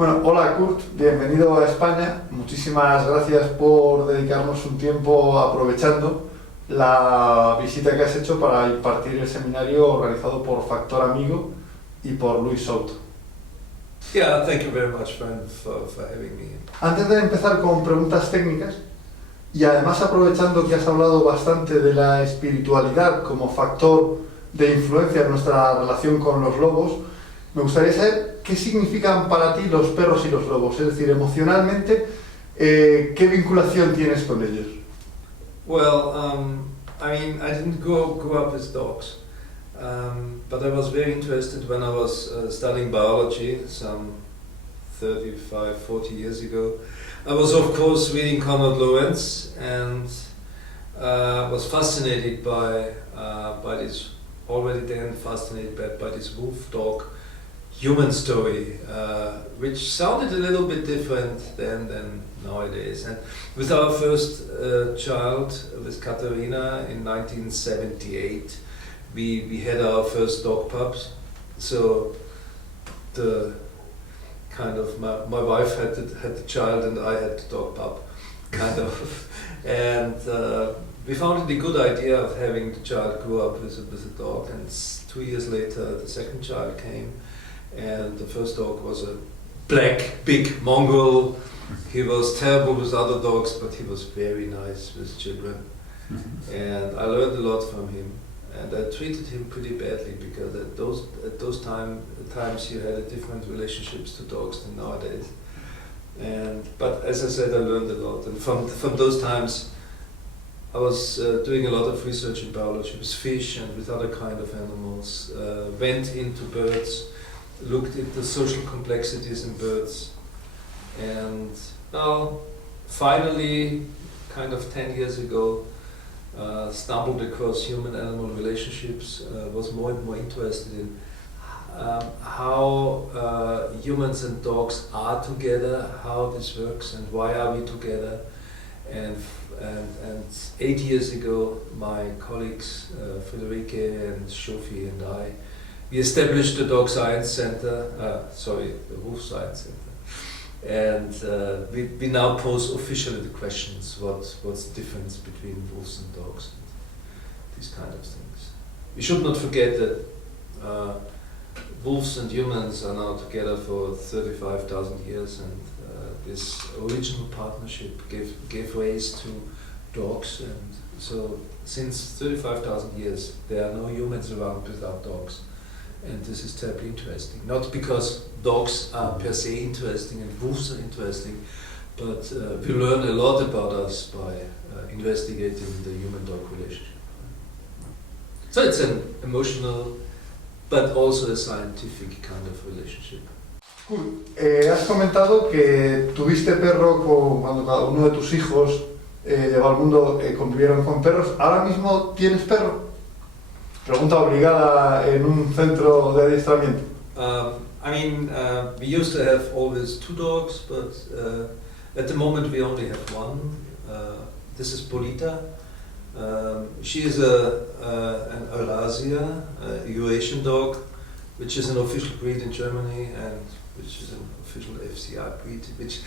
Bueno, hola Kurt, bienvenido a España. Muchísimas gracias por dedicarnos un tiempo aprovechando la visita que has hecho para impartir el seminario organizado por Factor Amigo y por Luis Souto. Yeah, thank you very much, friend, for having me. Antes de empezar con preguntas técnicas, y además aprovechando que has hablado bastante de la espiritualidad como factor de influencia en nuestra relación con los lobos, me gustaría saber qué significan para ti los perros y los lobos, es decir, emocionalmente, ¿qué vinculación tienes con ellos? Well, I didn't grow up with dogs, but I was very interested when I was studying biology some 35, 40 years ago. I was, of course, reading Konrad Lorenz and was fascinated by this, already then fascinated by this wolf-dog human story, which sounded a little bit different than nowadays. And with our first child, with Katharina, in 1978, we had our first dog pups. So the kind of my wife had the child and I had the dog pup, kind of. And we found it a good idea of having the child grow up with a dog. And 2 years later, the second child came. And the first dog was a black, big mongrel. He was terrible with other dogs, but he was very nice with children. And I learned a lot from him. And I treated him pretty badly because at those times you had different relationships to dogs than nowadays. But as I said, I learned a lot. And from those times, I was doing a lot of research in biology with fish and with other kind of animals. Went into birds. Looked at the social complexities in birds, and now finally, kind of 10 years ago, stumbled across human-animal relationships, was more and more interested in how humans and dogs are together, how this works and why are we together. And 8 years ago, my colleagues Friederike and Shofi and I, we established the Dog Science Center, the Wolf Science Center, and we now pose officially the questions: what's the difference between wolves and dogs, and these kind of things. We should not forget that wolves and humans are now together for 35,000 years, and this original partnership gave rise to dogs, and so since 35,000 years there are no humans around without dogs. And this is terribly interesting. Not because dogs are per se interesting and wolves are interesting, but we learn a lot about us by investigating the human-dog relationship. So it's an emotional, but also a scientific kind of relationship. Cool. Has comentado que tuviste perro cuando cada uno de tus hijos llegó al mundo, convivieron con perros. ¿Ahora mismo tienes perro? Pregunta obligada en un centro de adiestramiento. We used to have always 2 dogs, but at the moment we only have 1. This is Polita. She is an Eurasia, a Eurasian dog, which is an official breed in Germany and which is an official FCI breed, which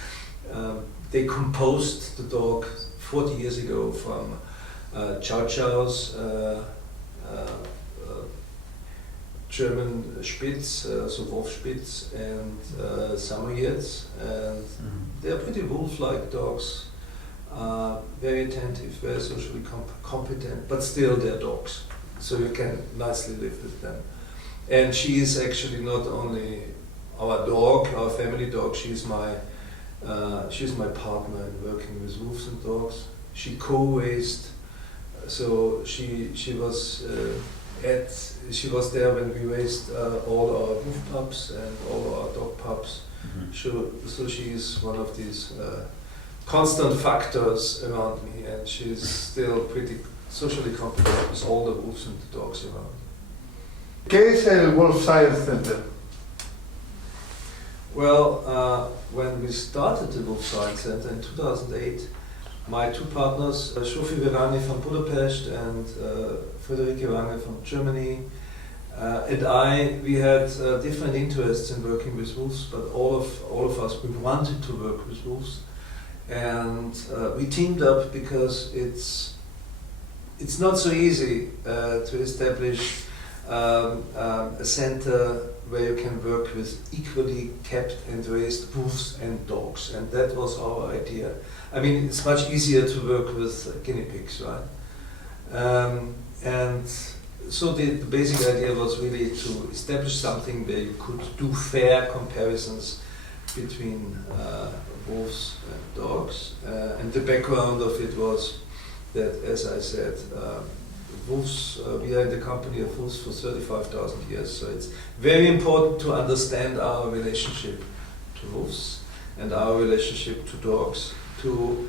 they composed the dog 40 years ago from Chow Chows, German Spitz, so Wolfspitz, and Samoyeds, and they're pretty wolf-like dogs, very attentive, very socially competent, but still they're dogs, so you can nicely live with them. And she is actually not only our dog, our family dog, she's my partner in working with wolves and dogs. She co-raised, so she was there when we raised all our wolf pups and all our dog pups. So she is one of these constant factors around me, and she's still pretty socially competent with all the wolves and the dogs around. ¿Qué es el Wolf Science Center? Well, when we started the Wolf Science Center in 2008, my 2 partners, Shofi Verani from Budapest and Friederike Wange from Germany, we had different interests in working with wolves, but all of us, we wanted to work with wolves, and we teamed up because it's not so easy to establish a center where you can work with equally kept and raised wolves and dogs, and that was our idea. I mean, it's much easier to work with guinea pigs, right? And so the basic idea was really to establish something where you could do fair comparisons between wolves and dogs. And the background of it was that, as I said, wolves, we are in the company of wolves for 35,000 years, so it's very important to understand our relationship to wolves and our relationship to dogs, to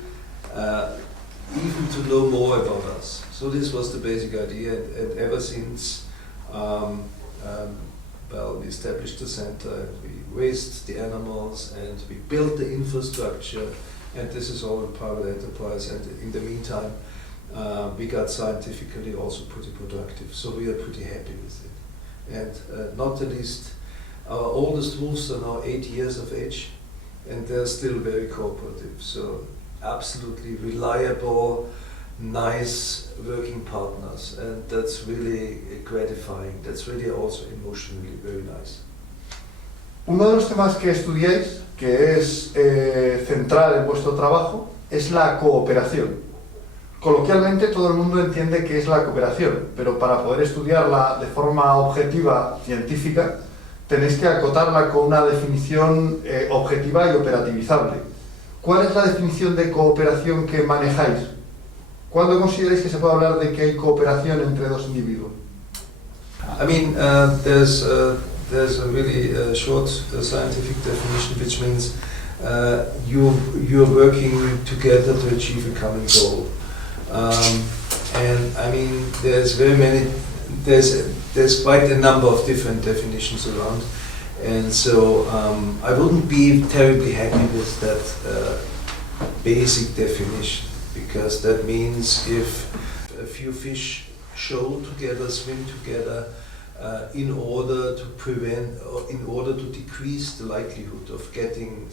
even to know more about us. So this was the basic idea, and ever since, well, we established the center, and we raised the animals, and we built the infrastructure, and this is all a private enterprise, and in the meantime, we got scientifically also pretty productive, so we are pretty happy with it. And not the least, our oldest wolves are now 8 years of age, and they're still very cooperative, so absolutely reliable, nice working partners, and that's really gratifying. That's really also emotionally very nice. Uno de los temas que estudiáis, que es central en vuestro trabajo, es la cooperación. Coloquialmente todo el mundo entiende qué es la cooperación, pero para poder estudiarla de forma objetiva, científica, tenéis que acotarla con una definición objetiva y operativizable. ¿Cuál es la definición de cooperación que manejáis? ¿Cuándo consideráis que se puede hablar de que hay cooperación entre dos individuos? I mean, there's a really short scientific definition, which means you're working together to achieve a common goal. And I mean, there's quite a number of different definitions around, and so I wouldn't be terribly happy with that basic definition, because that means if a few fish shoal together, swim together, in order to prevent, or in order to decrease the likelihood of getting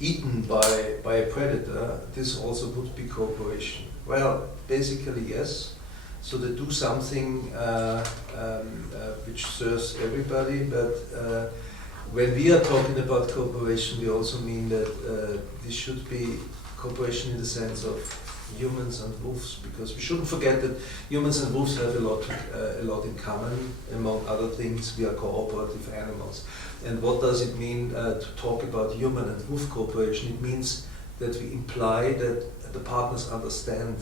eaten by a predator, this also would be cooperation. Well, basically yes. So they do something which serves everybody, but when we are talking about cooperation, we also mean that this should be cooperation in the sense of humans and wolves, because we shouldn't forget that humans and wolves have a lot in common. Among other things, we are cooperative animals. And what does it mean to talk about human and wolf cooperation? It means that we imply that the partners understand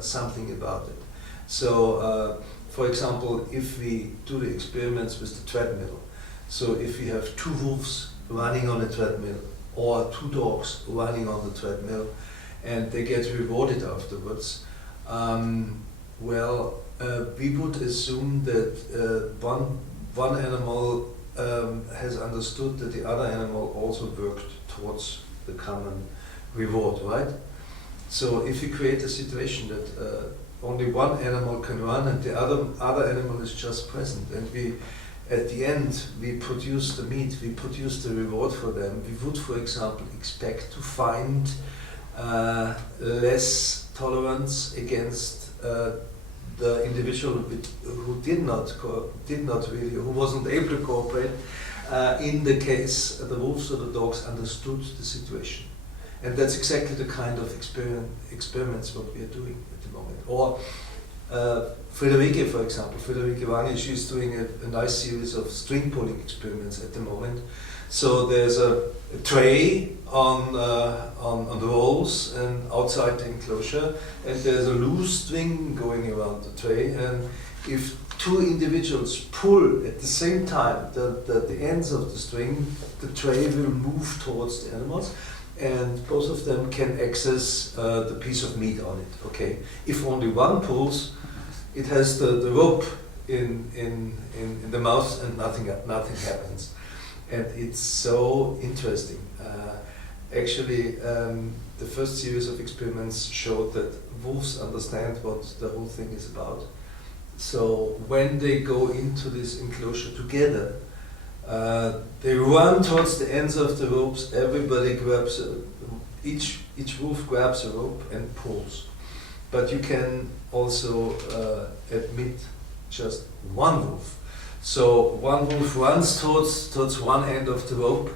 something about it. So, for example, if we do the experiments with the treadmill, so if we have two wolves running on a treadmill or two dogs running on the treadmill, and they get rewarded afterwards, well, we would assume that one animal has understood that the other animal also worked towards the common reward, right? So if you create a situation that only one animal can run and the other animal is just present, and we, at the end, we produce the meat, we produce the reward for them, we would, for example, expect to find less tolerance against the individual who wasn't able to cooperate. In the case, the wolves or the dogs understood the situation. And that's exactly the kind of experiments what we are doing at the moment. Or Friederike, for example, Friederike Wange, she's doing a nice series of string pulling experiments at the moment. So there's a tray on the walls and outside the enclosure, and there's a loose string going around the tray, and if two individuals pull at the same time the ends of the string, the tray will move towards the animals, and both of them can access the piece of meat on it. Okay. If only one pulls, it has the rope in the mouth, and nothing happens. And it's so interesting. Actually, the first series of experiments showed that wolves understand what the whole thing is about. So when they go into this enclosure together, they run towards the ends of the ropes. Everybody grabs each wolf grabs a rope and pulls. But you can also admit just one wolf. So one wolf runs towards one end of the rope,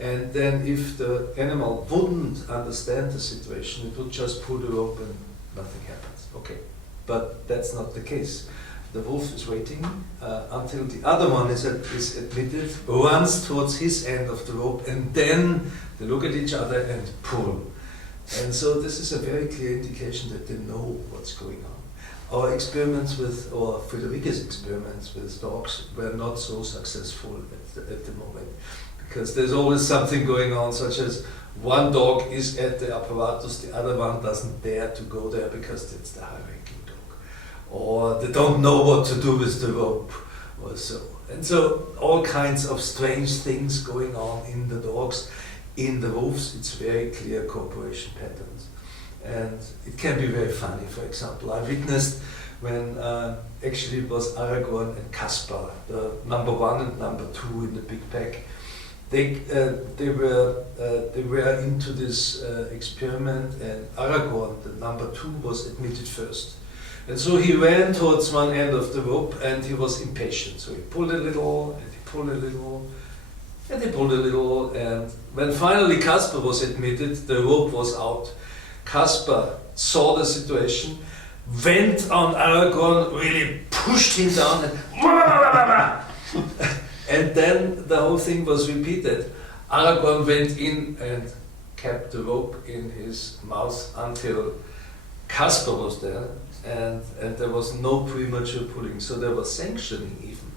and then if the animal wouldn't understand the situation, it would just pull the rope and nothing happens. Okay, but that's not the case. The wolf is waiting until the other one is admitted, runs towards his end of the rope, and then they look at each other and pull. And so this is a very clear indication that they know what's going on. Our experiments with, or Friederike's experiments with dogs were not so successful at the moment, because there's always something going on, such as one dog is at the apparatus, the other one doesn't dare to go there because it's the high-ranking dog. Or they don't know what to do with the rope or so. And so all kinds of strange things going on in the dogs. In the wolves, it's very clear cooperation patterns. And it can be very funny. For example, I witnessed when actually it was Aragorn and Caspar, the number 1 and number 2 in the big pack. They were into this experiment, and Aragorn, the number 2, was admitted first. And so he ran towards one end of the rope, and he was impatient. So he pulled a little, and he pulled a little, and he pulled a little, and when finally Caspar was admitted, the rope was out. Caspar saw the situation, went on Aragorn, really pushed him down, and and then the whole thing was repeated. Aragorn went in and kept the rope in his mouth until Caspar was there, and there was no premature pulling, so there was sanctioning even.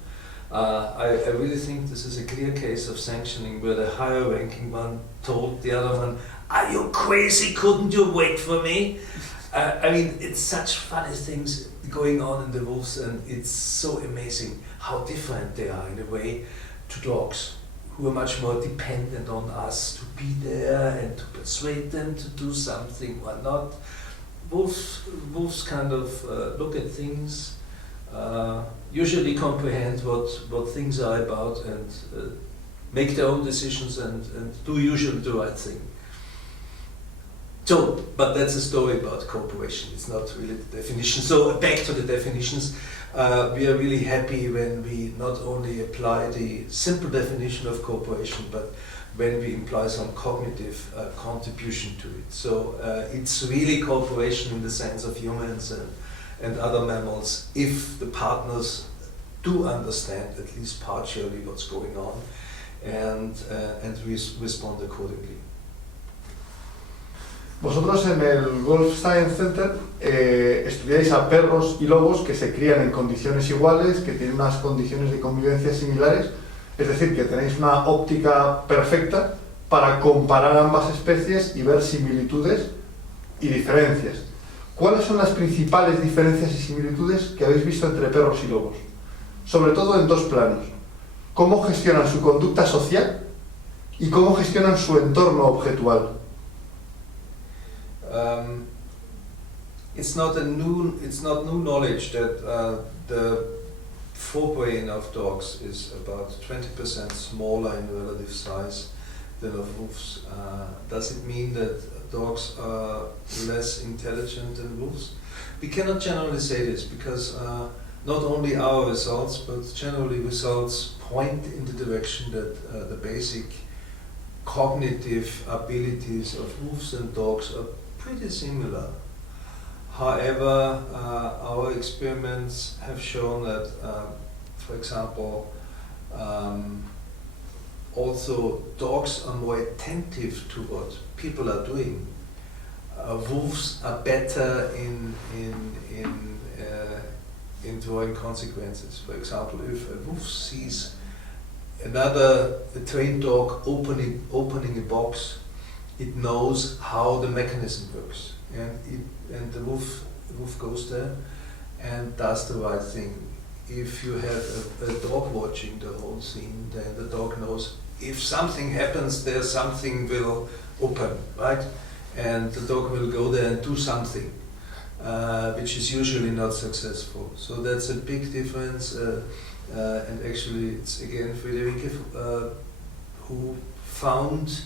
I really think this is a clear case of sanctioning, where the higher ranking one told the other one, "Are you crazy? Couldn't you wait for me?" I mean, it's such funny things going on in the wolves, and it's so amazing how different they are in a way to dogs, who are much more dependent on us to be there and to persuade them to do something or not. Wolves kind of look at things, usually comprehend what things are about, and make their own decisions and do usually the right thing. So, but that's a story about cooperation, it's not really the definition. So back to the definitions, we are really happy when we not only apply the simple definition of cooperation, but when we imply some cognitive contribution to it. So it's really cooperation in the sense of humans and other mammals, if the partners do understand at least partially what's going on and respond accordingly. Vosotros en el Golf Science Center estudiáis a perros y lobos que se crían en condiciones iguales, que tienen unas condiciones de convivencia similares, es decir, que tenéis una óptica perfecta para comparar ambas especies y ver similitudes y diferencias. ¿Cuáles son las principales diferencias y similitudes que habéis visto entre perros y lobos? Sobre todo en dos planos. ¿Cómo gestionan su conducta social y cómo gestionan su entorno objetual? It's not new knowledge that the forebrain of dogs is about 20% smaller in relative size than of wolves. Does it mean that dogs are less intelligent than wolves? We cannot generally say this, because not only our results, but generally results point in the direction that the basic cognitive abilities of wolves and dogs are pretty similar. However, our experiments have shown that, for example, also dogs are more attentive to what people are doing. Wolves are better in drawing consequences. For example, if a wolf sees a trained dog opening a box, it knows how the mechanism works, and the wolf goes there and does the right thing. If you have a dog watching the whole scene, then the dog knows if something happens there, something will open, right? And the dog will go there and do something. which is usually not successful. So that's a big difference, and actually it's again Friederike who found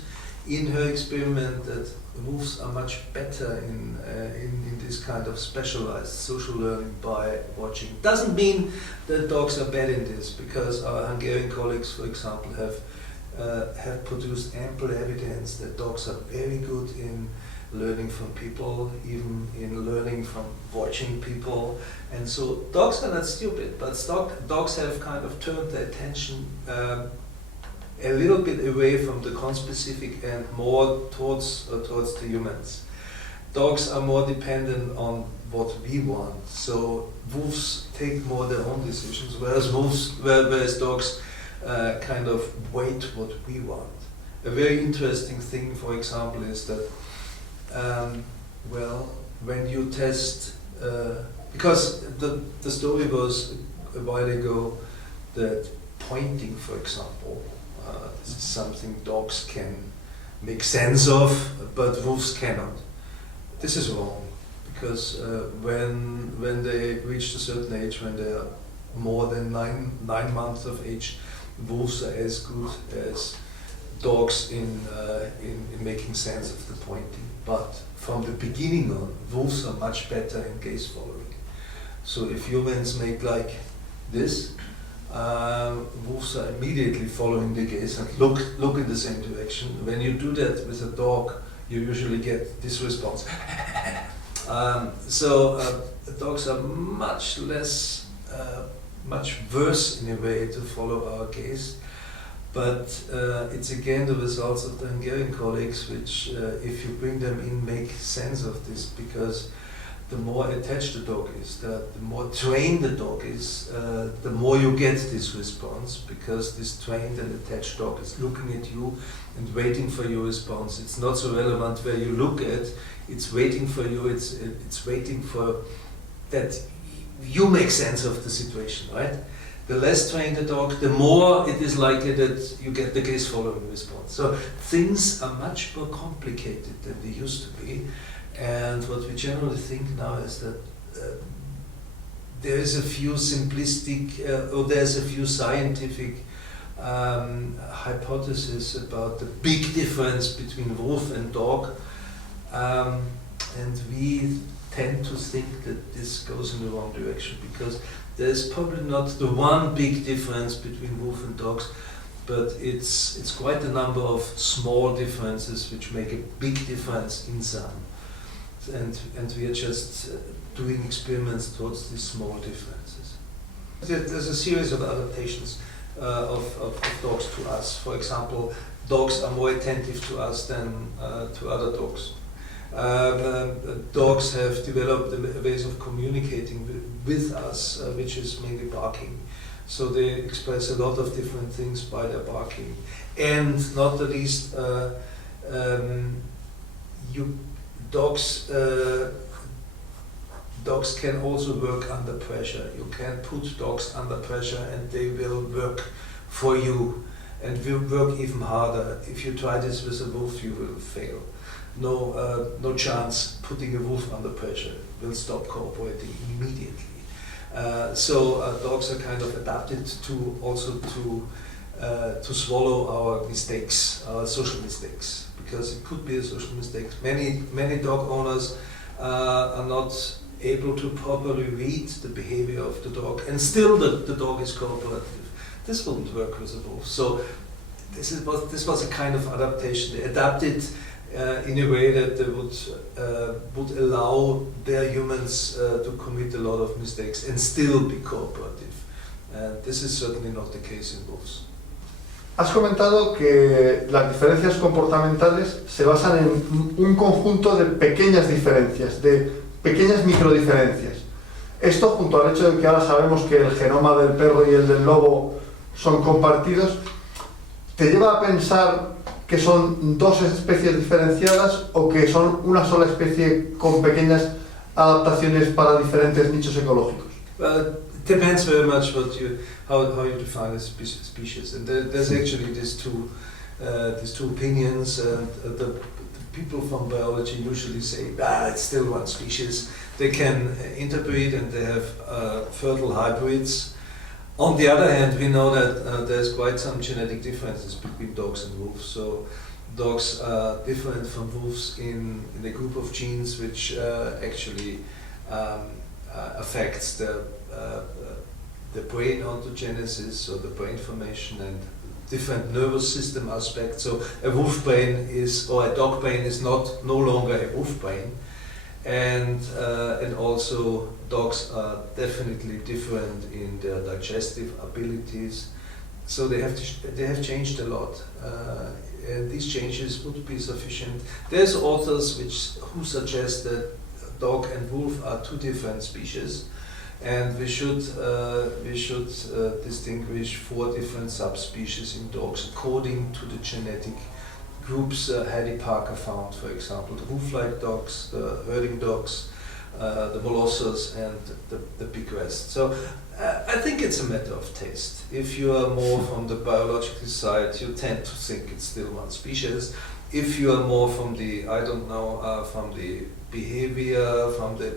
in her experiment that wolves are much better in this kind of specialized social learning by watching. Doesn't mean that dogs are bad in this, because our Hungarian colleagues, for example, have produced ample evidence that dogs are very good in learning from people, even in learning from watching people. And so dogs are not stupid, but dogs have kind of turned their attention a little bit away from the conspecific and more towards the humans. Dogs are more dependent on what we want. So wolves take more their own decisions, whereas dogs kind of wait what we want. A very interesting thing, for example, is that when you test, because the story was a while ago that pointing, for example, this is something dogs can make sense of, but wolves cannot. This is wrong, because when they reach a certain age, when they are more than nine months of age, wolves are as good as dogs in making sense of the pointing. But from the beginning on, wolves are much better in gaze following. So if humans make like this, wolves are immediately following the gaze and look in the same direction. When you do that with a dog, you usually get this response. Dogs are much worse in a way to follow our gaze. But it's again the results of the Hungarian colleagues, which, if you bring them in, make sense of this, because the more attached the dog is, the more trained the dog is, the more you get this response, because this trained and attached dog is looking at you and waiting for your response. It's not so relevant where you look at, it's waiting for you, it's waiting for that you make sense of the situation, right? The less trained the dog, the more it is likely that you get the gaze following response. So things are much more complicated than they used to be. And what we generally think now is that there is a few simplistic, or there's a few scientific hypotheses about the big difference between wolf and dog. And we tend to think that this goes in the wrong direction, because there's probably not the one big difference between wolf and dogs, but it's quite a number of small differences which make a big difference in some. And we are just doing experiments towards these small differences. There's a series of adaptations of dogs to us. For example, dogs are more attentive to us than to other dogs. Dogs have developed ways of communicating with us, which is mainly barking. So they express a lot of different things by their barking. And not the least, dogs can also work under pressure. You can put dogs under pressure and they will work for you and will work even harder. If you try this with a wolf, you will fail. No chance putting a wolf under pressure. It will stop cooperating immediately. Dogs are kind of adapted to swallow our mistakes, our social mistakes, because it could be a social mistake. Many dog owners are not able to properly read the behavior of the dog, and still the dog is cooperative. This wouldn't work with a wolf. So this was a kind of adaptation. They adapted in a way that they would allow their humans to commit a lot of mistakes and still be cooperative. And this is certainly not the case in wolves. Has comentado que las diferencias comportamentales se basan en un conjunto de pequeñas diferencias, de pequeñas microdiferencias. Esto, junto al hecho de que ahora sabemos que el genoma del perro y el del lobo son compartidos, ¿te lleva a pensar que son dos especies diferenciadas o que son una sola especie con pequeñas adaptaciones para diferentes nichos ecológicos? It depends very much how you define a species, and there's actually these two opinions. And the people from biology usually say, it's still one species. They can interbreed and they have fertile hybrids. On the other hand, we know that there's quite some genetic differences between dogs and wolves. So dogs are different from wolves in a group of genes which actually affects the brain ontogenesis, or the brain formation, and different nervous system aspects. So a wolf brain or a dog brain is no longer a wolf brain, and also dogs are definitely different in their digestive abilities. So they have changed a lot, and these changes would be sufficient. There's authors who suggest that dog and wolf are two different species, and we should distinguish 4 different subspecies in dogs according to the genetic groups Heidi Parker found, for example, the wolf-like dogs, the herding dogs, the Molossers, and the Bigrest. So I think it's a matter of taste. If you are more from the biological side, you tend to think it's still one species. If you are more from the, from the behavior, from the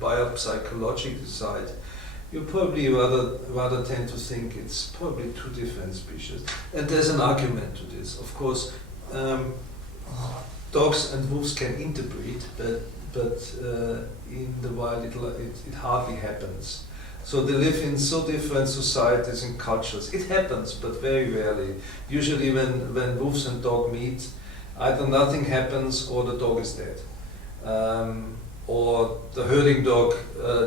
biopsychological side, you probably rather tend to think it's probably 2 different species. And there's an argument to this. Of course, dogs and wolves can interbreed, but in the wild it hardly happens. So they live in so different societies and cultures. It happens, but very rarely. Usually when wolves and dog meet, either nothing happens or the dog is dead. Or the herding dog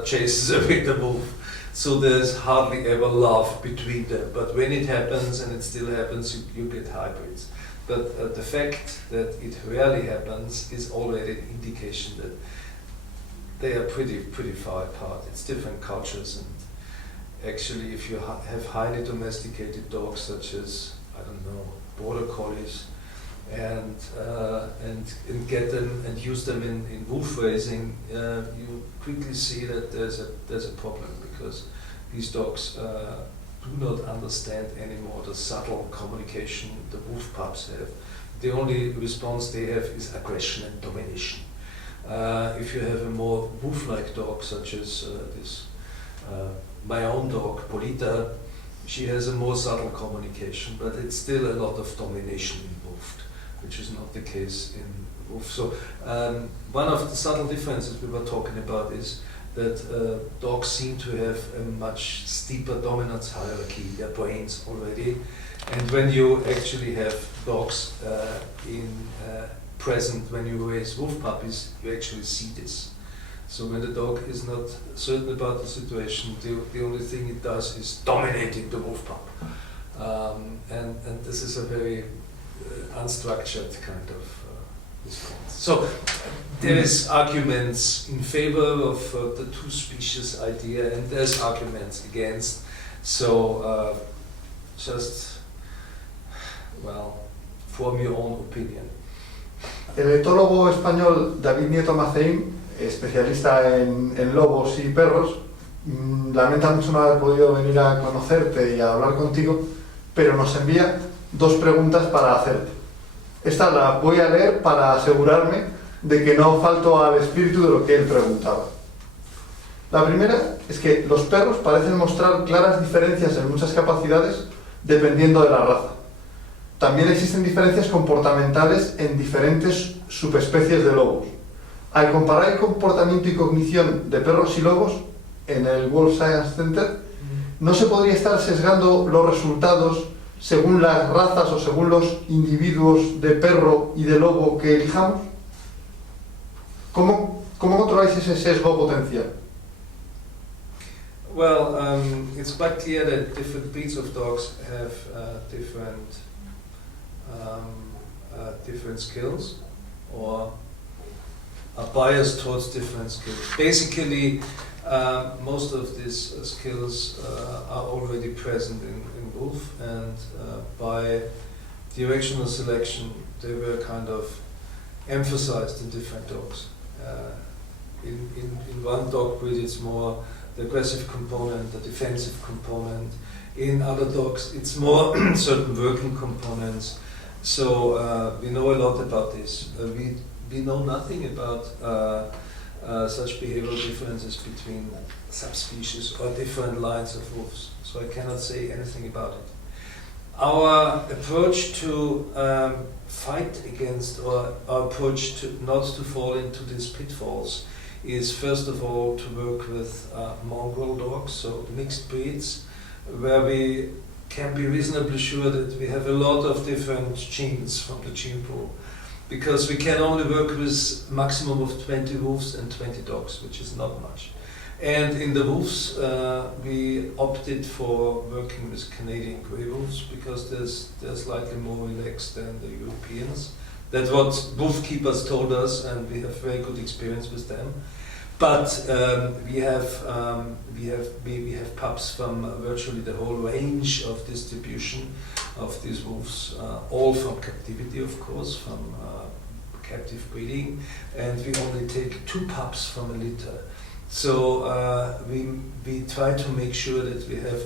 chases away the wolf. So there's hardly ever love between them. But when it happens, and it still happens, you get hybrids. But the fact that it rarely happens is already an indication that they are pretty far apart. It's different cultures, and actually if you have highly domesticated dogs such as, border collies, and get them and use them in wolf raising, you quickly see that there's a problem, because these dogs do not understand anymore the subtle communication the wolf pups have. The only response they have is aggression and domination. If you have a more wolf-like dog, such as my own dog, Polita, she has a more subtle communication, but it's still a lot of domination involved, which is not the case in wolf. So one of the subtle differences we were talking about is that dogs seem to have a much steeper dominance hierarchy in their brains already, and when you actually have dogs present when you raise wolf puppies, you actually see this. So when the dog is not certain about the situation, the only thing it does is dominating the wolf pup. And this is a very unstructured kind of response. So there is arguments in favor of the 2 species idea, and there's arguments against. So form your own opinion. El etólogo español David Nieto Maceín, especialista en lobos y perros, lamenta mucho no haber podido venir a conocerte y a hablar contigo, pero nos envía 2 preguntas para hacerte. Esta la voy a leer para asegurarme de que no falto al espíritu de lo que él preguntaba. La primera es que los perros parecen mostrar claras diferencias en muchas capacidades dependiendo de la raza. También existen diferencias comportamentales en diferentes subespecies de lobos. Al comparar el comportamiento y cognición de perros y lobos en el World Science Center, ¿no se podría estar sesgando los resultados según las razas o según los individuos de perro y de lobo que elijamos? ¿Cómo controláis ese sesgo potencial? Well, it's quite clear that different breeds of dogs have different skills, or are biased towards different skills. Basically, most of these skills are already present in wolf, and by directional selection they were kind of emphasized in different dogs. In one dog breed it's more the aggressive component, the defensive component. In other dogs it's more certain working components. So we know a lot about this. We know nothing about such behavioral differences between subspecies or different lines of wolves. So I cannot say anything about it. Our approach to fight against, or our approach to not to fall into these pitfalls, is first of all to work with mongrel dogs, so mixed breeds, where we can be reasonably sure that we have a lot of different genes from the gene pool, because we can only work with maximum of 20 wolves and 20 dogs, which is not much. And in the wolves, we opted for working with Canadian grey wolves because they're slightly more relaxed than the Europeans. That's what wolf keepers told us, and we have very good experience with them. But we have pups from virtually the whole range of distribution of these wolves, all from captivity, of course, from captive breeding, and we only take 2 pups from a litter. So we try to make sure that we have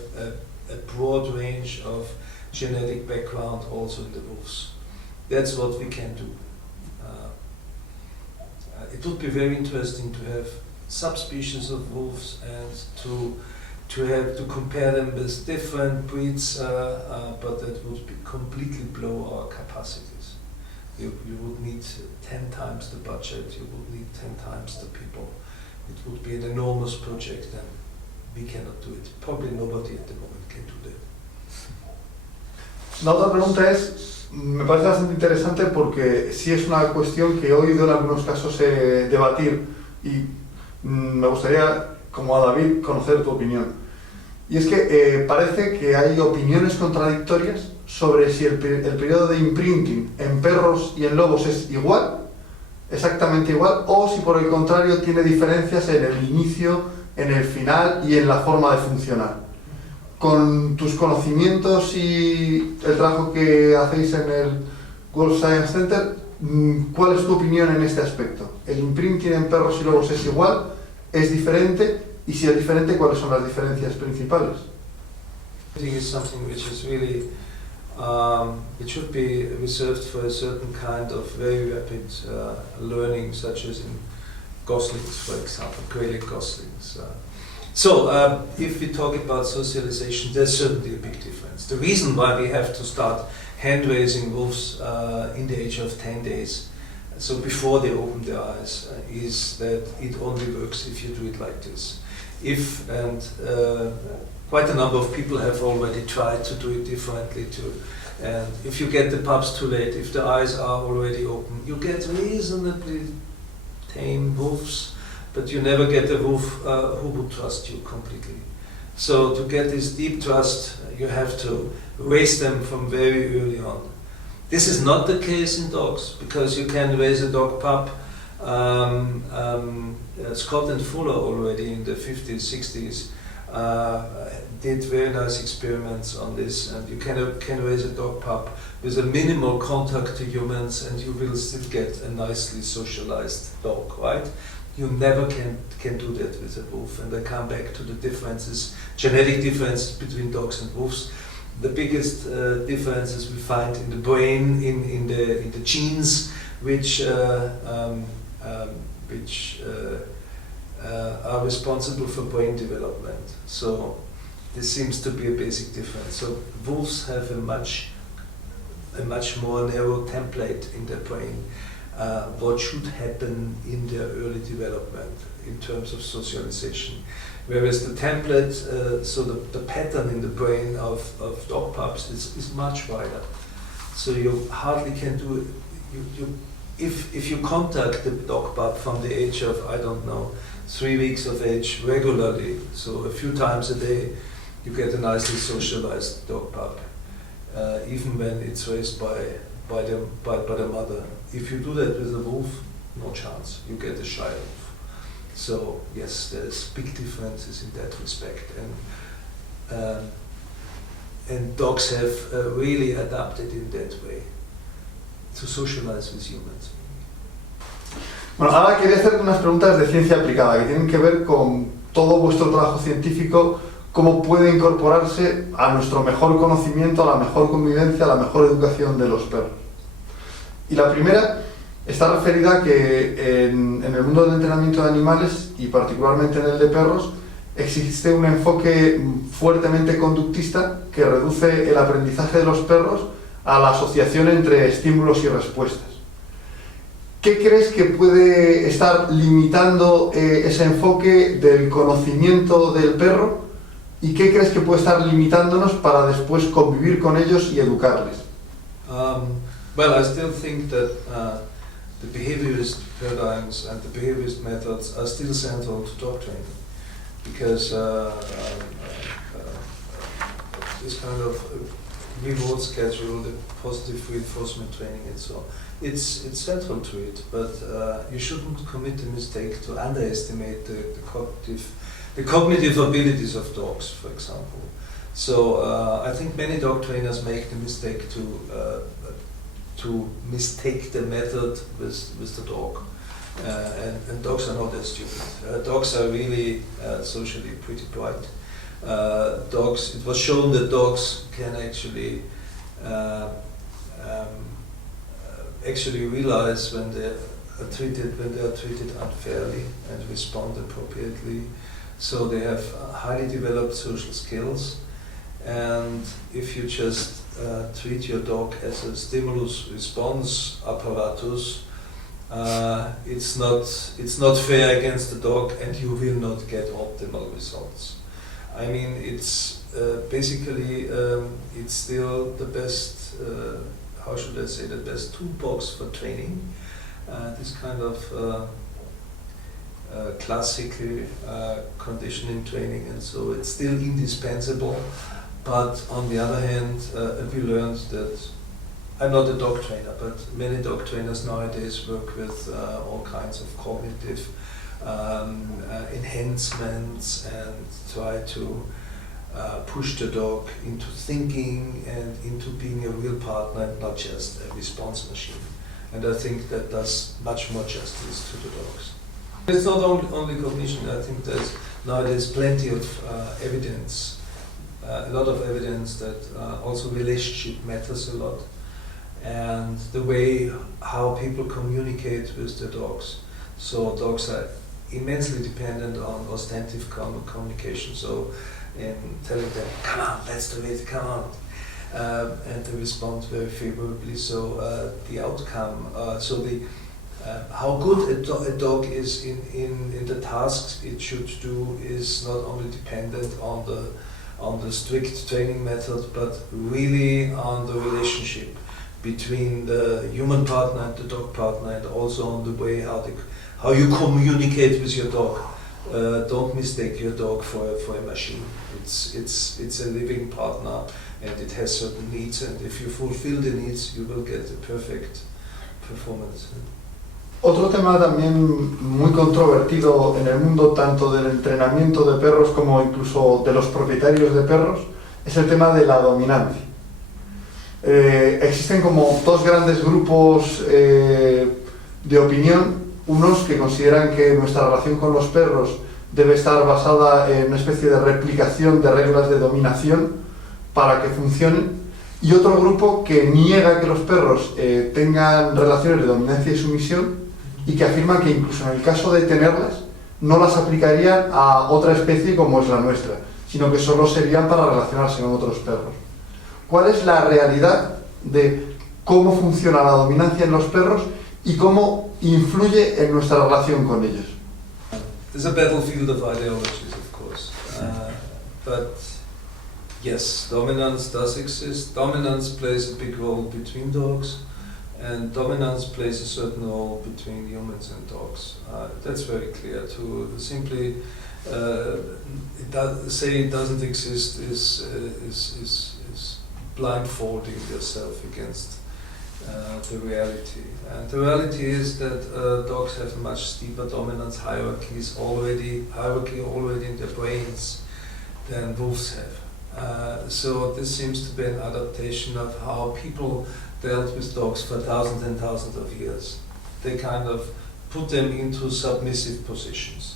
a broad range of genetic background also in the wolves. That's what we can do. It would be very interesting to have subspecies of wolves and to compare them with different breeds, but that would completely blow our capacities. You would need 10 times the budget, you would need 10 times the people. It would be an enormous project, and we cannot do it. Probably nobody at the moment can do that. La otra pregunta es, me parece bastante interesante porque sí es una cuestión que he oído en algunos casos debatir, y me gustaría, como a David, conocer tu opinión. Y es que parece que hay opiniones contradictorias sobre si el periodo de imprinting en perros y en lobos es igual, exactamente igual, o si por el contrario tiene diferencias en el inicio, en el final y en la forma de funcionar. Con tus conocimientos y el trabajo que hacéis en el World Science Center, ¿cuál es tu opinión en este aspecto? ¿El imprinting en perros y lobos es igual? ¿Es diferente? Y si es diferente, ¿cuáles son las diferencias principales? I think it's something which is really, it should be reserved for a certain kind of very rapid learning, such as in goslings, for example, grey-legged goslings. So, if we talk about socialization, there's certainly a big difference. The reason why we have to start hand-raising wolves in the age of 10 days, so before they open their eyes, is that it only works if you do it like this. Quite a number of people have already tried to do it differently too. And if you get the pups too late, if the eyes are already open, you get reasonably tame wolves, but you never get a wolf who would trust you completely. So to get this deep trust, you have to raise them from very early on. This is not the case in dogs, because you can raise a dog pup. Scott and Fuller already in the 50s, 60s did very nice experiments on this, and you can raise a dog pup with a minimal contact to humans, and you will still get a nicely socialized dog, right? You never can do that with a wolf, and I come back to the differences, genetic differences between dogs and wolves. The biggest differences we find in the brain, in the genes, which are responsible for brain development. So this seems to be a basic difference. So wolves have a much more narrow template in their brain. What should happen in their early development in terms of socialization. Whereas the template, so the pattern in the brain of dog pups is much wider. So you hardly can do it. If you contact the dog pup from the age of, I don't know, 3 weeks of age regularly, so a few times a day, you get a nicely socialized dog pup, even when it's raised by the mother. If you do that with a wolf, no chance. You get a shy wolf. So yes, there's big differences in that respect, and dogs have really adapted in that way to socialize with humans. Bueno, ahora quería hacerte unas preguntas de ciencia aplicada que tienen que ver con todo vuestro trabajo científico, cómo puede incorporarse a nuestro mejor conocimiento, a la mejor convivencia, a la mejor educación de los perros. Y la primera está referida a que en el mundo del entrenamiento de animales, y particularmente en el de perros, existe un enfoque fuertemente conductista que reduce el aprendizaje de los perros a la asociación entre estímulos y respuestas. ¿Qué crees que puede estar limitando ese enfoque del conocimiento del perro? ¿Y qué crees que puede estar limitándonos para después convivir con ellos y educarles? Well, I still think that the behaviorist paradigms and the behaviorist methods are still central to dog training, because this kind of reward schedule, the positive reinforcement training and so on, it's central to it, but you shouldn't commit the mistake to underestimate the cognitive abilities of dogs, for example. So I think many dog trainers make the mistake to mistake the method with the dog, and dogs are not that stupid. Dogs are really socially pretty bright. Dogs. It was shown that dogs can actually realize when they are treated unfairly and respond appropriately. So they have highly developed social skills, and if you just treat your dog as a stimulus response apparatus, it's not fair against the dog, and you will not get optimal results. I mean, it's basically it's still the best. How should I say, the best toolbox for training? This kind of classical conditioning training, and so it's still indispensable. But on the other hand, we learned that I'm not a dog trainer, but many dog trainers nowadays work with all kinds of cognitive enhancements and try to push the dog into thinking and into being a real partner and not just a response machine. And I think that does much more justice to the dogs. It's not only cognition. I think there's nowadays plenty of evidence, a lot of evidence that also relationship matters a lot, and the way how people communicate with the dogs. So dogs are immensely dependent on ostensive communication. So in telling them, come on, let's do it, come on, and they respond very favorably. So the outcome, how good a dog is in the tasks it should do is not only dependent on the strict training method, but really on the relationship between the human partner and the dog partner, and also on the way how you communicate with your dog. Don't mistake your dog for a machine. It's a living partner, and it has certain needs, and if you fulfill the needs, you will get a perfect performance. Otro tema también muy controvertido en el mundo tanto del entrenamiento de perros como incluso de los propietarios de perros es el tema de la dominancia. Existen como dos grandes grupos de opinión, unos que consideran que nuestra relación con los perros debe estar basada en una especie de replicación de reglas de dominación para que funcionen, y otro grupo que niega que los perros tengan relaciones de dominancia y sumisión, y que afirman que incluso en el caso de tenerlas no las aplicarían a otra especie como es la nuestra, sino que solo serían para relacionarse con otros perros. ¿Cuál es la realidad de cómo funciona la dominancia en los perros y cómo influye en nuestra relación con ellos? There's a battlefield of ideologies, of course, but yes, dominance does exist. Dominance plays a big role between dogs, and dominance plays a certain role between humans and dogs. That's very clear. To simply say it doesn't exist is blindfolding yourself against the reality. And the reality is that dogs have a much steeper dominance hierarchy already in their brains than wolves have. So this seems to be an adaptation of how people dealt with dogs for thousands and thousands of years. They kind of put them into submissive positions.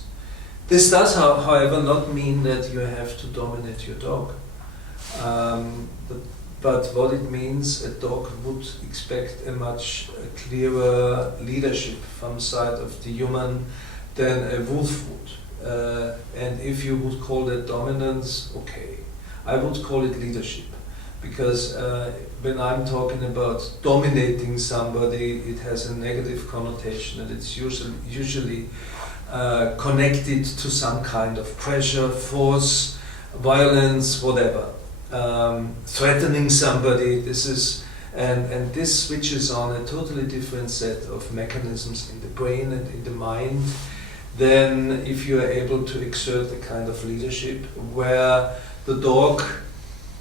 This does, however, not mean that you have to dominate your dog. but what it means, a dog would expect a much clearer leadership from the side of the human than a wolf would. And if you would call that dominance, okay. I would call it leadership, because when I'm talking about dominating somebody, it has a negative connotation, and it's usually connected to some kind of pressure, force, violence, whatever. Threatening somebody, and this switches on a totally different set of mechanisms in the brain and in the mind than if you are able to exert a kind of leadership where the dog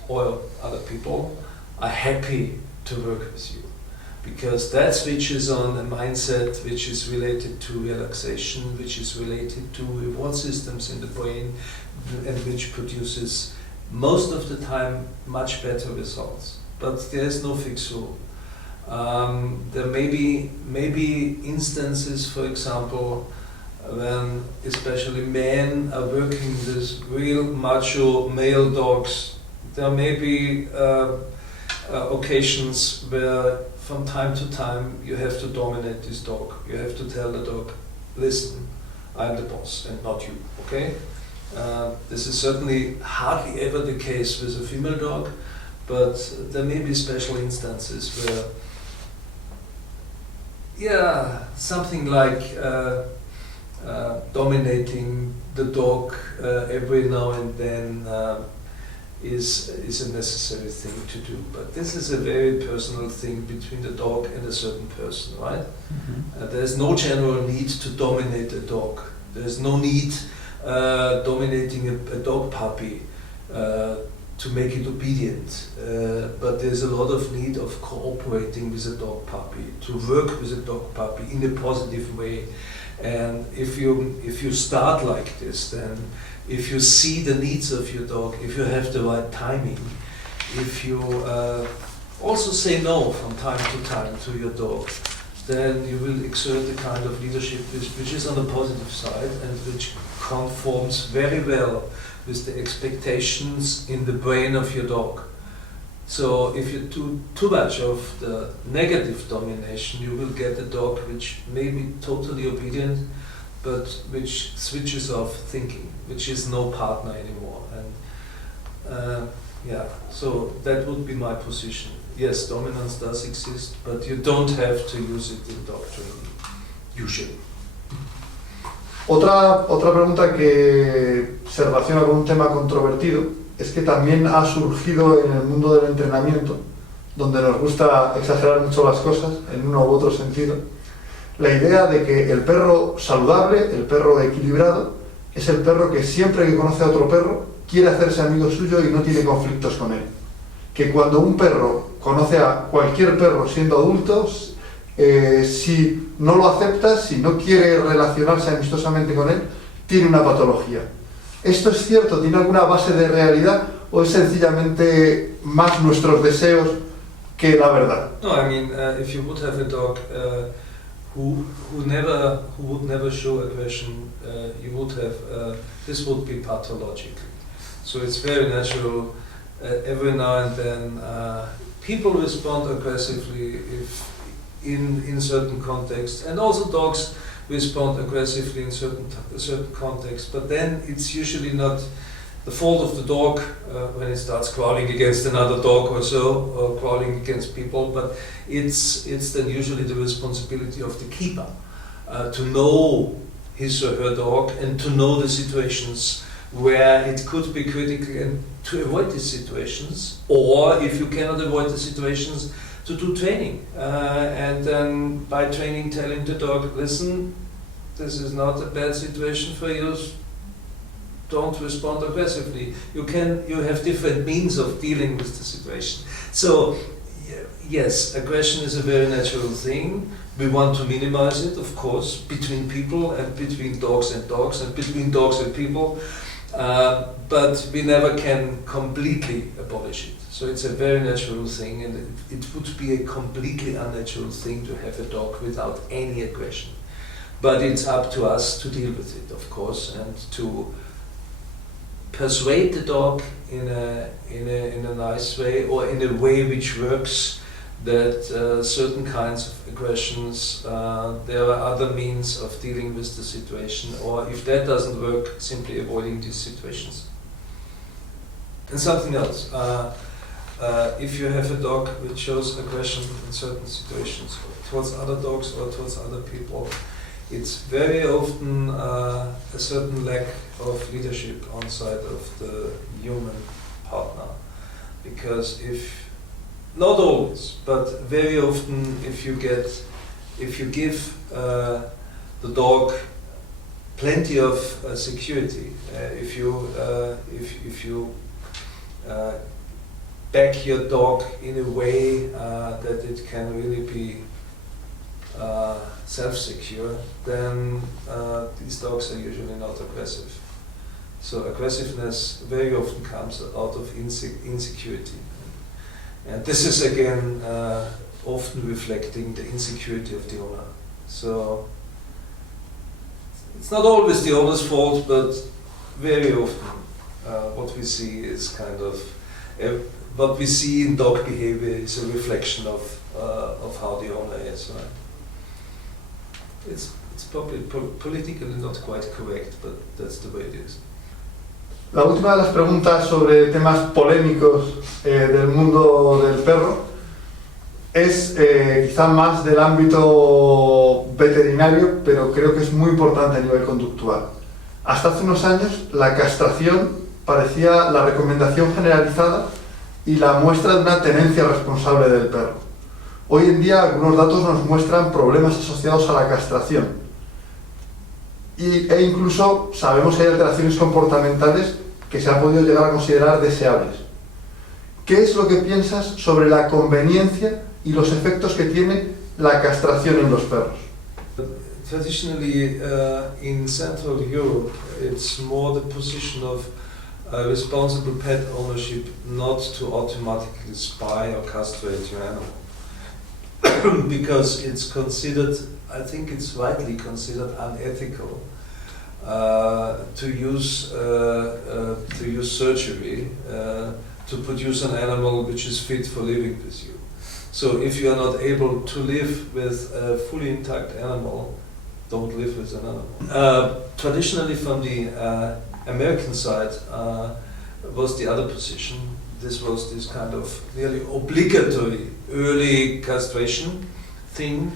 or other people are happy to work with you, because that switches on a mindset which is related to relaxation, which is related to reward systems in the brain, and which produces most of the time much better results. But there is no fixed rule. There may be instances, for example, when especially men are working with real macho male dogs. There may be occasions where from time to time you have to dominate this dog. You have to tell the dog, listen, I'm the boss and not you, okay? This is certainly hardly ever the case with a female dog, but there may be special instances where, yeah, something like dominating the dog every now and then is a necessary thing to do. But this is a very personal thing between the dog and a certain person, right? Mm-hmm. There's no general need to dominate a dog. There's no need dominating a dog puppy to make it obedient, but there's a lot of need of cooperating with a dog puppy, to work with a dog puppy in a positive way. And if you start like this, then if you see the needs of your dog, if you have the right timing, if you also say no from time to time to your dog, then you will exert the kind of leadership which is on the positive side and which conforms very well with the expectations in the brain of your dog. So if you do too much of the negative domination, you will get a dog which may be totally obedient, but which switches off thinking, which is no partner anymore. And yeah, so that would be my position. Yes, dominance does exist, but you don't have to use it in dog training, usually. Otra pregunta que se relaciona con un tema controvertido es que también ha surgido en el mundo del entrenamiento, donde nos gusta exagerar mucho las cosas en uno u otro sentido, la idea de que el perro saludable, el perro equilibrado, es el perro que siempre que conoce a otro perro quiere hacerse amigo suyo y no tiene conflictos con él. Que cuando un perro conoce a cualquier perro siendo adultos, si no lo acepta, si no quiere relacionarse amistosamente con él, tiene una patología. ¿Esto es cierto? ¿Tiene alguna base de realidad o es sencillamente más nuestros deseos que la verdad? No, I mean, if you would have a dog who would never show aggression, you would have this would be pathological. So it's very natural. Every now and then, people respond aggressively if in certain contexts, and also dogs respond aggressively in certain contexts. But then it's usually not the fault of the dog when it starts growling against another dog or so, or growling against people. But it's then usually the responsibility of the keeper to know his or her dog and to know the situations where it could be critical and to avoid these situations, or if you cannot avoid the situations, to do training and then by training telling the dog, listen, this is not a bad situation for you, don't respond aggressively. You have different means of dealing with the situation. So yes, aggression is a very natural thing. We want to minimize it, of course, between people and between dogs and between dogs and people. But we never can completely abolish it. So it's a very natural thing, and it would be a completely unnatural thing to have a dog without any aggression. But it's up to us to deal with it, of course, and to persuade the dog in a nice way, or in a way which works, that certain kinds of aggressions, there are other means of dealing with the situation, or if that doesn't work, simply avoiding these situations. And something else, if you have a dog which shows aggression in certain situations, towards other dogs or towards other people, it's very often a certain lack of leadership on side of the human partner. Because if, not always, but very often if you give the dog plenty of security, if you back your dog in a way that it can really be self-secure, then these dogs are usually not aggressive. So aggressiveness very often comes out of insecurity. And this is again often reflecting the insecurity of the owner. So it's not always the owner's fault, but very often what we see is kind of what we see in dog behavior is a reflection of how the owner is. Right? It's probably politically not quite correct, but that's the way it is. La última de las preguntas sobre temas polémicos del mundo del perro es quizá más del ámbito veterinario, pero creo que es muy importante a nivel conductual. Hasta hace unos años la castración parecía la recomendación generalizada y la muestra de una tenencia responsable del perro. Hoy en día algunos datos nos muestran problemas asociados a la castración e incluso sabemos que hay alteraciones comportamentales que se han podido llegar a considerar deseables. ¿Qué es lo que piensas sobre la conveniencia y los efectos que tiene la castración en los perros? Traditionally, in Central Europe, it's more the position of responsible pet ownership not to automatically spay or castrate your animal. Because it's considered, I think it's rightly considered unethical to use surgery to produce an animal which is fit for living with you. So if you are not able to live with a fully intact animal, don't live with an animal. Traditionally from the American side was the other position. This was this kind of nearly obligatory early castration thing,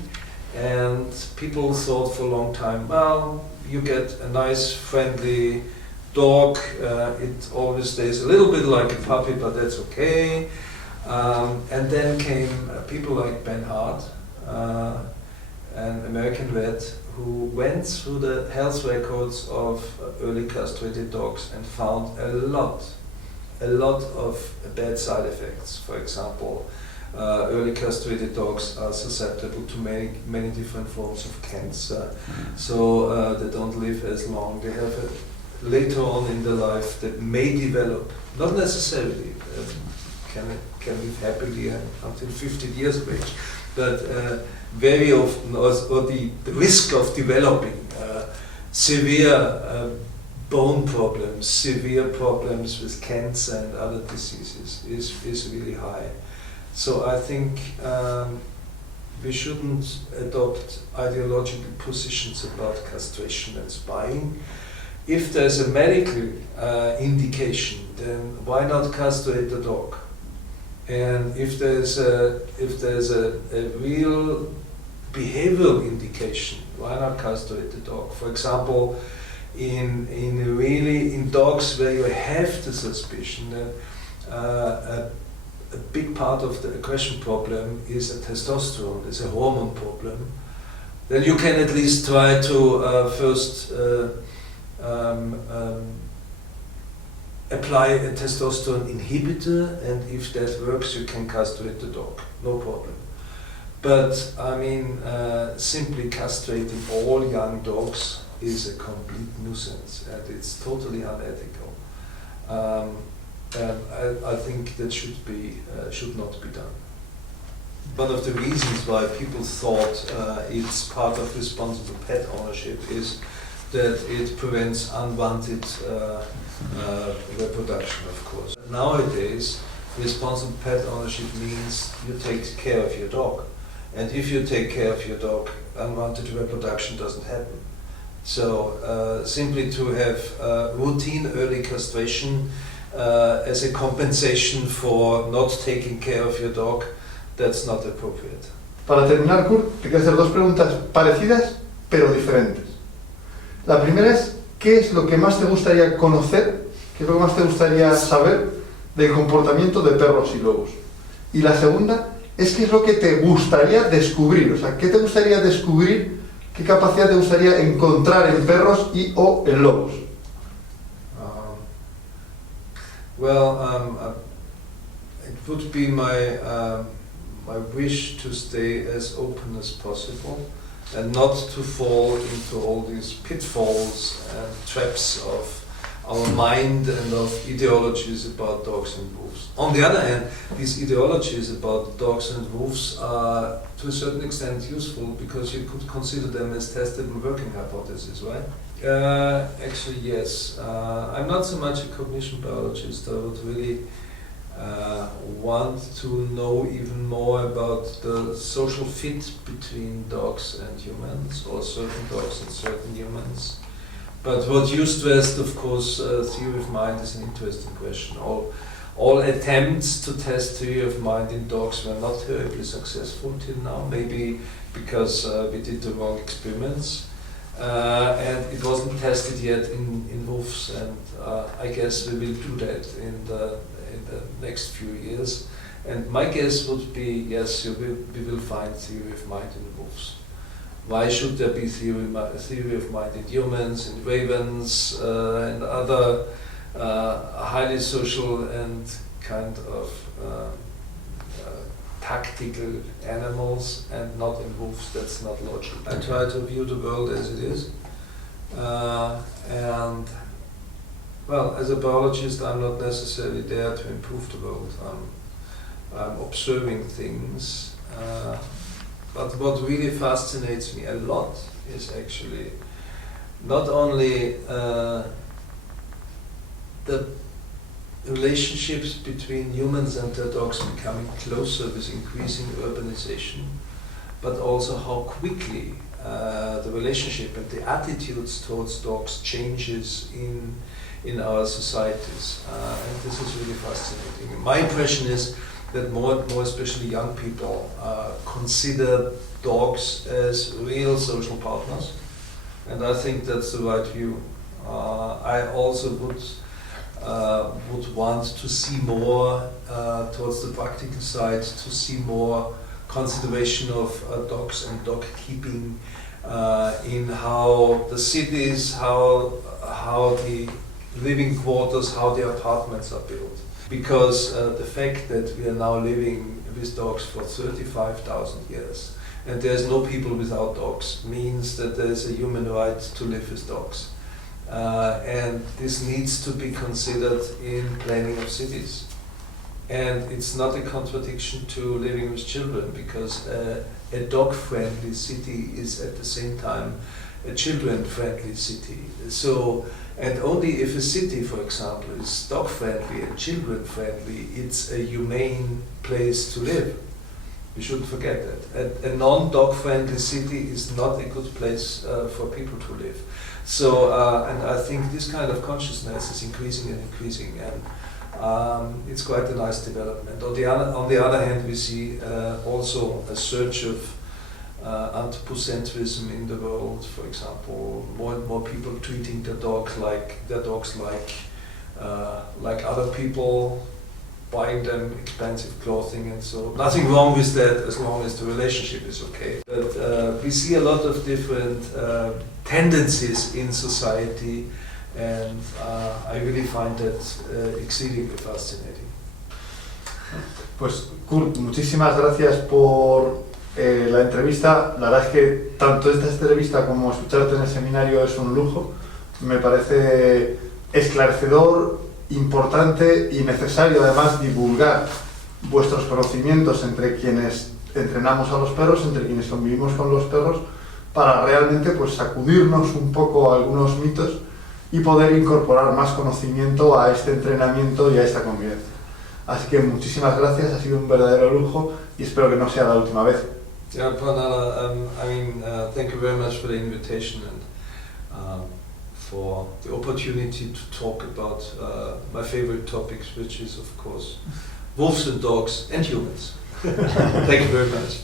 and people thought for a long time, well, you get a nice friendly dog, it always stays a little bit like a puppy, but that's okay. And then came people like Ben Hart, an American vet, who went through the health records of early castrated dogs and found a lot of bad side effects. For example, early castrated dogs are susceptible to many different forms of cancer, so they don't live as long. They have later on in their life that may develop, not necessarily, can live happily until 50 years of age, but very often, or the risk of developing severe bone problems, severe problems with cancer and other diseases is really high. So I think we shouldn't adopt ideological positions about castration and spaying. If there's a medical indication, then why not castrate the dog? And if there's a real behavioral indication, why not castrate the dog? For example, in dogs where you have the suspicion that a big part of the aggression problem is a testosterone, is a hormone problem, then you can at least try to first apply a testosterone inhibitor, and if that works, you can castrate the dog, no problem. But I mean, simply castrating all young dogs is a complete nuisance, and it's totally unethical. I think that should not be done. One of the reasons why people thought it's part of responsible pet ownership is that it prevents unwanted reproduction, of course. Nowadays, responsible pet ownership means you take care of your dog. And if you take care of your dog, unwanted reproduction doesn't happen. So simply to have routine early castration as a compensation for not taking care of your dog, that's not appropriate. Para terminar, Kurt, te quiero hacer dos preguntas parecidas pero diferentes. La primera es, ¿qué es lo que más te gustaría conocer? ¿Qué es lo que más te gustaría saber del comportamiento de perros y lobos? Y la segunda es, ¿qué es lo que te gustaría descubrir? O sea, ¿qué te gustaría descubrir? ¿Qué capacidad te gustaría encontrar en perros y o en lobos? It would be my wish to stay as open as possible and not to fall into all these pitfalls and traps of our mind and of ideologies about dogs and wolves. On the other hand, these ideologies about dogs and wolves are to a certain extent useful because you could consider them as testable working hypotheses, right? Actually, yes. I'm not so much a cognition biologist. I would really want to know even more about the social fit between dogs and humans, or certain dogs and certain humans. But what you stressed, of course, theory of mind is an interesting question. All attempts to test theory of mind in dogs were not terribly successful till now, maybe because we did the wrong experiments. And it wasn't tested yet in wolves, and I guess we will do that in the next few years. And my guess would be, yes, we will find theory of mind in wolves. Why should there be theory of mind in humans, in ravens, and other highly social and kind of tactical animals, and not in wolves? That's not logical. I try to view the world as it is, and well, as a biologist, I'm not necessarily there to improve the world. I'm observing things. But what really fascinates me a lot is actually not only the relationships between humans and their dogs becoming closer with increasing urbanization, but also how quickly the relationship and the attitudes towards dogs changes in our societies. And this is really fascinating. My impression is that more and more, especially young people, consider dogs as real social partners, and I think that's the right view. I also would want to see more towards the practical side, to see more consideration of dogs and dog keeping in how the cities, how the living quarters, how the apartments are built. Because the fact that we are now living with dogs for 35,000 years, and there's no people without dogs, means that there is a human right to live with dogs. And this needs to be considered in planning of cities. And it's not a contradiction to living with children, because a dog-friendly city is at the same time a children-friendly city. So, and only if a city, for example, is dog-friendly and children-friendly, it's a humane place to live. We shouldn't forget that. A non-dog-friendly city is not a good place for people to live. So, and I think this kind of consciousness is increasing and increasing, and it's quite a nice development. On the other hand, we see also a surge of anthropocentrism in the world. For example, more and more people treating their dogs like other people, buying them expensive clothing, and so nothing wrong with that as long as the relationship is okay. But we see a lot of different tendencies in society, and I really find that exceedingly fascinating. Pues Kurt, muchísimas gracias por la entrevista. La verdad es que tanto esta entrevista como escucharte en el seminario es un lujo. Me parece esclarecedor, importante y necesario además divulgar vuestros conocimientos entre quienes entrenamos a los perros, entre quienes convivimos con los perros, para realmente pues sacudirnos un poco algunos mitos y poder incorporar más conocimiento a este entrenamiento y a esta convivencia. Así que muchísimas gracias, ha sido un verdadero lujo y espero que no sea la última vez. Yeah, Pranala, thank you very much for the invitation and for the opportunity to talk about my favorite topics, which is of course wolves and dogs and humans. Thank you very much.